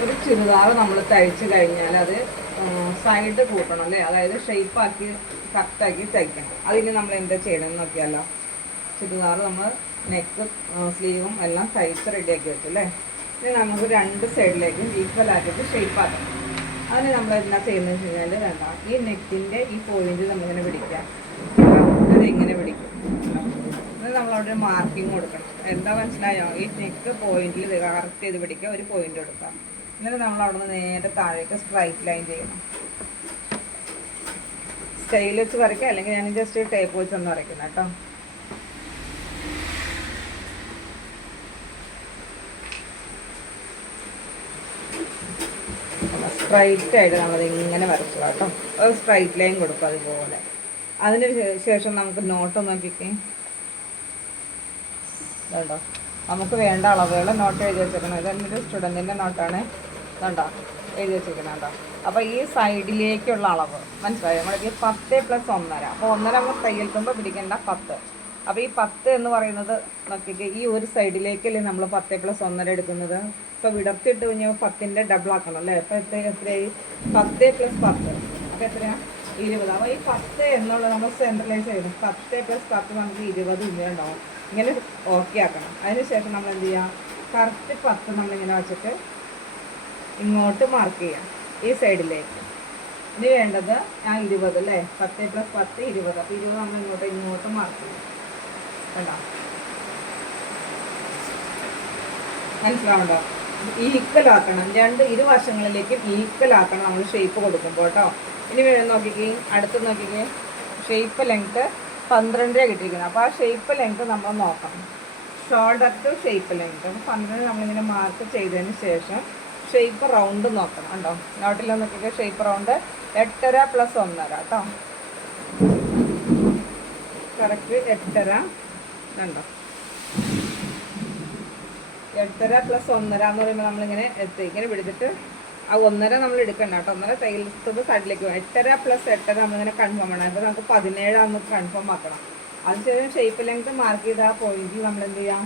ഒരു ചുരിദാർ നമ്മൾ തയ്ച്ച് കഴിഞ്ഞാൽ അത് സൈഡ് കൂട്ടണം അല്ലേ, അതായത് ഷേപ്പാക്കി കറക്റ്റാക്കി തയ്ക്കണം. അതിന് നമ്മൾ എന്താ ചെയ്യണമെന്ന് നോക്കിയാലോ. ചുരിദാർ നമ്മൾ നെക്ക് സ്ലീവും എല്ലാം തയ്ച്ച് റെഡിയാക്കി വെച്ചു അല്ലേ. ഇനി നമുക്ക് രണ്ട് സൈഡിലേക്കും ഈക്വലാക്കിയിട്ട് ഷേപ്പാക്കണം. അതിന് നമ്മൾ എന്താ ചെയ്യുന്നതെന്ന് വെച്ച് കഴിഞ്ഞാൽ വേണ്ട, ഈ നെക്കിൻ്റെ ഈ പോയിന്റ് നമ്മളിങ്ങനെ പിടിക്കുക, ഇത് ഇങ്ങനെ പിടിക്കും. എന്നിട്ട് നമ്മളവിടെ മാർക്കിങ് കൊടുക്കണം. എന്താ മനസ്സിലായോ? ഈ നെക്ക് പോയിന്റിൽ കറക്റ്റ് ചെയ്ത് പിടിക്കുക, ഒരു പോയിന്റ് കൊടുക്കാം. എന്നിട്ട് നമ്മൾ അവിടെ നിന്ന് നേരെ താഴേക്ക് സ്ട്രൈറ്റ് ലൈൻ ചെയ്യണം. സ്റ്റൈൽ വെച്ച് വരയ്ക്കുക, അല്ലെങ്കിൽ ഞാൻ ജസ്റ്റ് ടേപ്പ് വെച്ച് ഒന്ന് വരയ്ക്കുന്നത് കേട്ടോ. സ്ട്രൈറ്റ് ആയിട്ട് നമ്മളത് ഇങ്ങനെ വരക്കുക കേട്ടോ. അത് സ്ട്രൈറ്റ് ലൈൻ കൊടുക്കുക അതുപോലെ. അതിന് ശേഷം നമുക്ക് നോട്ട് നോക്കിക്കേ കേട്ടോ. നമുക്ക് വേണ്ട അളവുകൾ നോട്ട് എഴുതി വെച്ചേക്കണം. ഇതെന്നൊരു സ്റ്റുഡൻറ്റിൻ്റെ നോട്ടാണ് കേട്ടോ എഴുതി വെച്ചിരിക്കണം കേട്ടോ. അപ്പോൾ ഈ സൈഡിലേക്കുള്ള അളവ് മനസ്സിലായോ? നമ്മൾക്ക് 10+1.5. അപ്പോൾ 1.5 നമ്മൾ തയ്യൽക്കുമ്പോൾ പിടിക്കേണ്ട 10. അപ്പോൾ ഈ 10 എന്ന് പറയുന്നത് നോക്കിക്ക്, ഈ ഒരു സൈഡിലേക്കല്ലേ നമ്മൾ 10+1.5 എടുക്കുന്നത്. ഇപ്പോൾ വിടർത്തിട്ട് കഴിഞ്ഞാൽ 10ൻ്റെ ഡബിൾ ആക്കണം അല്ലേ. അപ്പോൾ എത്രയായി? 10+10. അപ്പോൾ എത്രയാണ്? 20. അപ്പോൾ ഈ 10 എന്നുള്ളത് നമ്മൾ സെൻട്രലൈസ് ചെയ്യണം. 10+10 നമുക്ക് 20 ഉണ്ടാവും. ഇങ്ങനെ ഓക്കെ ആക്കണം. അതിന് ശേഷം നമ്മൾ എന്ത് ചെയ്യാം? കറക്റ്റ് 10 നമ്മളിങ്ങനെ വെച്ചിട്ട് ഇങ്ങോട്ട് മാർക്ക് ചെയ്യാം ഈ സൈഡിലേക്ക്. ഇനി വേണ്ടത് ഞാൻ 20 അല്ലേ. 10+10 20. അപ്പോൾ 20 നമ്മൾ ഇങ്ങോട്ട് മാർക്ക് ചെയ്യാം കേട്ടോ. മനസ്സിലാവുണ്ടോ? ഈക്വൽ ആക്കണം. ഇരുവശങ്ങളിലേക്കും ഈക്വൽ ആക്കണം നമ്മൾ ഷേപ്പ് കൊടുക്കുമ്പോൾ കേട്ടോ. ഇനി നോക്കിക്കേ, അടുത്ത് നോക്കിക്കേ, ഷേപ്പ് ലെങ്ത്ത് 12 കിട്ടിയിരിക്കുന്നത്. അപ്പോൾ ആ ഷേപ്പ് ലെങ്ത്ത് നമ്മൾ നോക്കണം. Shoulder to shape length. അപ്പോൾ 12 നമ്മളിങ്ങനെ മാർക്ക് ചെയ്തതിന് ശേഷം ഷേപ്പ് റൗണ്ട് നോക്കണം കേട്ടോ. നോട്ടിൽ നോക്കിക്കേ, ഷേപ്പ് റൗണ്ട് 8.5+1.5 കേട്ടോ. കറക്റ്റ് 8.5 കണ്ടോ. 8.5+1.5 എന്ന് പറയുമ്പോൾ നമ്മളിങ്ങനെ ഇങ്ങനെ പിടിച്ചിട്ട് ആ 1.5 നമ്മൾ എടുക്കണ്ട കേട്ടോ. 1.5 തയ്യലത്തത് സൈഡിലേക്ക് പോകും. 8.5+8.5 നമ്മളിങ്ങനെ കൺഫേം ആണ്. അപ്പോൾ നമുക്ക് 17 ആണെന്ന് കൺഫേം ആക്കണം. അതിനുശേഷം ഷേപ്പ് ലെങ്ത് മാർക്ക് ചെയ്ത ആ പോയിന്റിൽ നമ്മൾ എന്ത് ചെയ്യാം?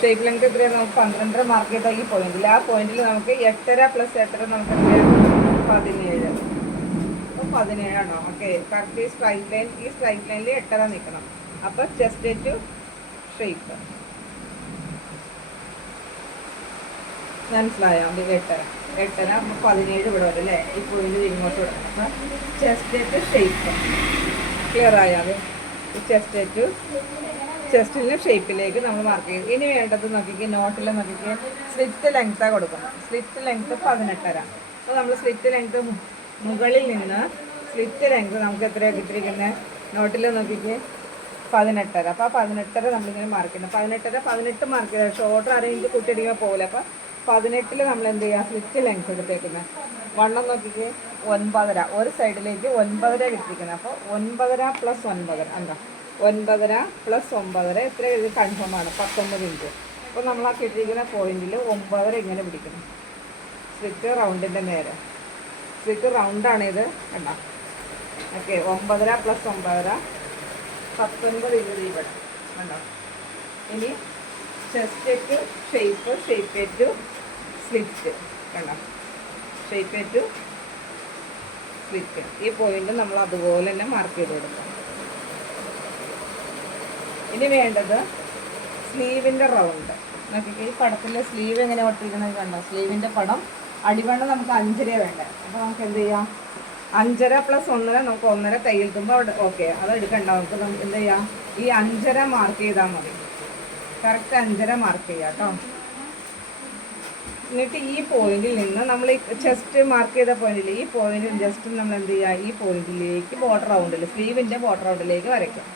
ഷേപ്പ് ലെങ്ത് എത്രയാണ്? നമുക്ക് 12 മാർക്ക് ചെയ്ത ഈ പോയിന്റിൽ, ആ പോയിന്റിൽ നമുക്ക് 8.5+8.5 നമുക്ക് 17. അപ്പോൾ 17 ആണോ? ഓക്കെ. കറക്റ്റ് സ്ട്രൈറ്റ് ലൈൻ, ഈ സ്ട്രൈറ്റ് ലൈനിൽ 8.5 നിൽക്കണം. അപ്പോൾ ചെസ്റ്റ് ടു ഷേപ്പ് മനസ്സിലായോ? 8.5 നമുക്ക് 17 ഇവിടെ വരും അല്ലേ. ഈ പോയിന്റ് ഇങ്ങോട്ട് വിടണം. അപ്പോൾ ചെസ്റ്റ് ടു ഷേപ്പ് ക്ലിയർ ആയാൽ ചെസ്റ്റിൻ്റെ ഷേപ്പിലേക്ക് നമ്മൾ മാർക്ക് ചെയ്യും. ഇനി വേണ്ടത് നോക്കിക്ക്, നോട്ടിൽ നോക്കിക്ക് സ്ലിറ്റ് ലെങ്ത്താണ് കൊടുക്കുന്നത്. Slit length 18.5. അപ്പോൾ നമ്മൾ സ്ലിറ്റ് ലെങ്ത്ത് മുകളിൽ നിന്ന് സ്ലിറ്റ് ലെങ്ത്ത് നമുക്ക് എത്രയാണ് കിട്ടിയിരിക്കുന്നത്? നോട്ടിൽ നോക്കിക്ക് 18.5. അപ്പോൾ ആ 18.5 നമ്മളിങ്ങനെ മാർക്ക് ചെയ്യണം. 18 മാർക്ക് ചെയ്താൽ ഷോൾഡർ ആരെങ്കിലും കൂട്ടിയടിക്കുമ്പോൾ പോകില്ല. അപ്പോൾ 18 നമ്മൾ എന്ത് ചെയ്യുക? സ്ലിറ്റ് ലെങ്ത്ത് എടുത്തേക്കുന്നത്. വണ്ണം നോക്കിക്ക് 9.5. ഒരു സൈഡിലേക്ക് 9.5 കിട്ടിയിരിക്കുന്നത്. അപ്പോൾ 9.5+9 എന്താ? 9.5+9 എത്ര ഇത് കൺഫേം ആണ്? 19 ഇഞ്ച്. അപ്പോൾ നമ്മൾ ആ കിട്ടിയിരിക്കുന്ന പോയിന്റിൽ 9.5 ഇങ്ങനെ പിടിക്കണം. സ്ലിറ്റ് റൗണ്ടിൻ്റെ നേരെ. സ്ലിറ്റ് റൗണ്ടാണിത് കണ്ടോ. ഓക്കെ. 9.5+9 19 ഇഞ്ച് ഇവിടെ കണ്ടോ. ഇനി chest to shape to slit കണ്ടോ. ഷേപ്പ് ടു സ്ലിറ്റ് ഈ പോയിന്റ് നമ്മൾ അതുപോലെ തന്നെ മാർക്ക് ചെയ്ത് കൊടുക്കണം. ഇനി വേണ്ടത് സ്ലീവിൻ്റെ റൗണ്ട് നോക്കിക്കേ. ഈ പടത്തിലെ സ്ലീവ് എങ്ങനെ ഒട്ടിരിക്കുന്നത് കണ്ടോ. സ്ലീവിൻ്റെ പടം അടിവണ്ണം നമുക്ക് 5.5 വേണ്ടേ. അപ്പോൾ നമുക്ക് എന്ത് ചെയ്യാം? 5.5+1.5 നമുക്ക് 1.5 തയ്യൽക്കുമ്പോൾ അവിടെ ഓക്കെ അത് എടുക്കണ്ട. നമുക്ക് എന്ത് ചെയ്യാം? ഈ 5.5 മാർക്ക് ചെയ്താൽ മതി. കറക്റ്റ് 5.5 മാർക്ക് ചെയ്യാം കേട്ടോ. എന്നിട്ട് ഈ പോയിന്റിൽ നിന്ന് നമ്മൾ ഈ ചെസ്റ്റ് മാർക്ക് ചെയ്ത പോയിന്റിൽ ഈ പോയിന്റിൽ ജസ്റ്റ് നമ്മൾ എന്ത് ചെയ്യുക? ഈ പോയിന്റിലേക്ക് ബോർഡർ റൗണ്ടിൽ സ്ലീവിൻ്റെ ബോർഡർ റൗണ്ടിലേക്ക് വരയ്ക്കും.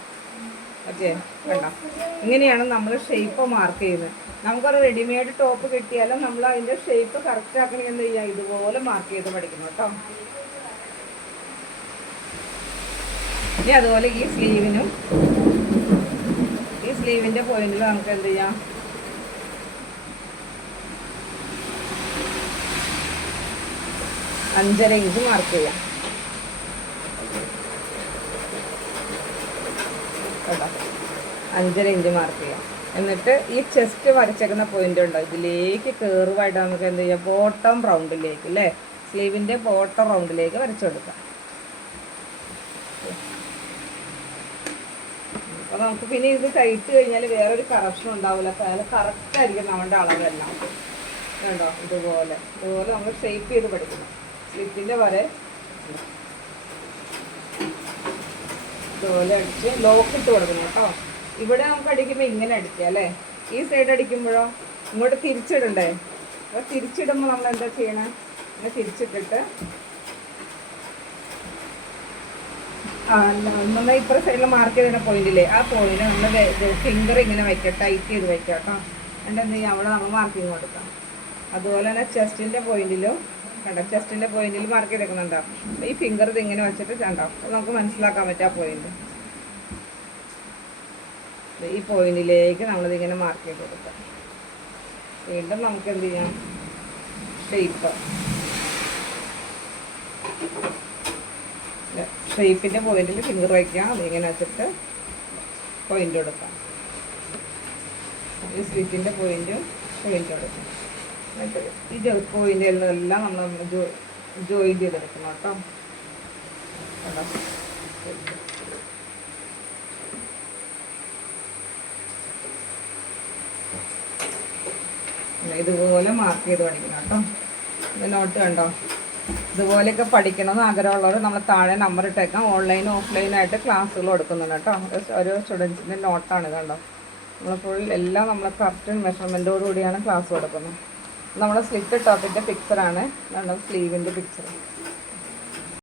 ഓക്കെ വേണ്ട. ഇങ്ങനെയാണ് നമ്മൾ ഷേപ്പ് മാർക്ക് ചെയ്യുന്നത്. നമുക്കൊരു റെഡിമെയ്ഡ് ടോപ്പ് കിട്ടിയാലും നമ്മൾ അതിൻ്റെ ഷേപ്പ് കറക്റ്റ് ആക്കണമെങ്കിൽ എന്ത് ചെയ്യുക? ഇതുപോലെ മാർക്ക് ചെയ്ത് പഠിക്കണം കേട്ടോ. ഇനി അതുപോലെ ഈ സ്ലീവിൻ്റെ പോയിന്റിൽ നമുക്ക് എന്ത് ചെയ്യാം? 5.5 ഇഞ്ച് മാർക്ക് ചെയ്യാം കേട്ടോ. 5.5 ഇഞ്ച് മാർക്ക് ചെയ്യാം. എന്നിട്ട് ഈ ചെസ്റ്റ് വരച്ചേക്കുന്ന പോയിന്റ് ഉണ്ടോ ഇതിലേക്ക് കയറുവായിട്ട് നമുക്ക് എന്ത് ചെയ്യാം, ബോട്ടം റൗണ്ടിലേക്ക് അല്ലേ, സ്ലീവിൻ്റെ ബോട്ടം റൗണ്ടിലേക്ക് വരച്ചു കൊടുക്കാം. അപ്പോൾ നമുക്ക് പിന്നെ ഇത് തയ്ച്ച് കഴിഞ്ഞാൽ വേറൊരു കറക്ഷൻ ഉണ്ടാവില്ല, അത് കറക്റ്റായിരിക്കും നമ്മുടെ അളവെല്ലാം. കണ്ടോ, ഇതുപോലെ നമ്മൾ ഷേപ്പ് ചെയ്ത് പഠിക്കണം. സ്ലിറ്റിൻ്റെ വരെ ഇതുപോലെ അടിച്ച് ലോക്ക് ഇട്ട് കൊടുക്കണം കേട്ടോ. ഇവിടെ നമുക്ക് അടിക്കുമ്പോൾ ഇങ്ങനെ അടിക്കാം അല്ലേ, ഈ സൈഡ് അടിക്കുമ്പോഴോ ഇങ്ങോട്ട് തിരിച്ചിടണ്ടേ. അപ്പോൾ തിരിച്ചിടുമ്പോൾ നമ്മൾ എന്താ ചെയ്യണം, ഇങ്ങനെ തിരിച്ചിട്ടിട്ട് നമ്മൾ ഇപ്പുറ സൈഡിൽ മാർക്ക് ചെയ്തിരുന്ന പോയിന്റില്ലേ, ആ പോയിന്റ് നമ്മൾ ഫിംഗർ ഇങ്ങനെ വയ്ക്കാം, ടൈറ്റ് ചെയ്ത് വയ്ക്കാം കേട്ടോ. എന്നിട്ട് എന്ത് ചെയ്യാം, അവിടെ നമ്മൾ മാർക്കിങ് കൊടുക്കാം. അതുപോലെ തന്നെ ചെസ്റ്റിൻ്റെ പോയിന്റിലും കണ്ടോ, ചെസ്റ്റിൻ്റെ പോയിന്റിൽ മാർക്ക് ചെയ്തേക്കുന്നുണ്ടോ, ഈ ഫിംഗർ ഇതിങ്ങനെ വെച്ചിട്ട് കണ്ടോ, അപ്പോൾ നമുക്ക് മനസ്സിലാക്കാൻ പറ്റും ആ പോയിന്റ്. ഈ പോയിന്റിലേക്ക് നമ്മളിതിങ്ങനെ മാർക്ക് ചെയ്ത് കൊടുക്കാം. വീണ്ടും നമുക്ക് എന്ത് ചെയ്യാം, ഷേപ്പിൻ്റെ പോയിന്റിൽ ഫിംഗർ വയ്ക്കാം, അതിങ്ങനെ വെച്ചിട്ട് പോയിന്റ് കൊടുക്കാം. ഈ സ്ലിറ്റിൻ്റെ പോയിന്റ് കൊടുക്കാം. എന്നിട്ട് ഈ പോയിന്റിൽ നിന്നെല്ലാം നമ്മൾ ജോയിൻ ചെയ്തെടുക്കണം കേട്ടോ. ഇതുപോലെ മാർക്ക് ചെയ്ത് പഠിക്കണം കേട്ടോ. ഇത് നോട്ട് കണ്ടോ, ഇതുപോലെയൊക്കെ പഠിക്കണമെന്ന് ആഗ്രഹമുള്ളവർ നമ്മൾ താഴെ നമ്പർ ഇട്ടേക്കാം. ഓൺലൈനും ഓഫ്ലൈനായിട്ട് ക്ലാസ്സുകൾ കൊടുക്കുന്നുണ്ട് കേട്ടോ. ഓരോ സ്റ്റുഡൻസിൻ്റെ നോട്ടാണ് കണ്ടോ. നമ്മൾ ഫുൾ എല്ലാം നമ്മൾ കറക്റ്റ് മെഷർമെൻറ്റോടുകൂടിയാണ് ക്ലാസ് കൊടുക്കുന്നത്. നമ്മുടെ സ്ലിറ്റ് ടോപ്പിൻ്റെ പിക്ചറാണ് കണ്ടോ, സ്ലീവിൻ്റെ പിക്ചർ.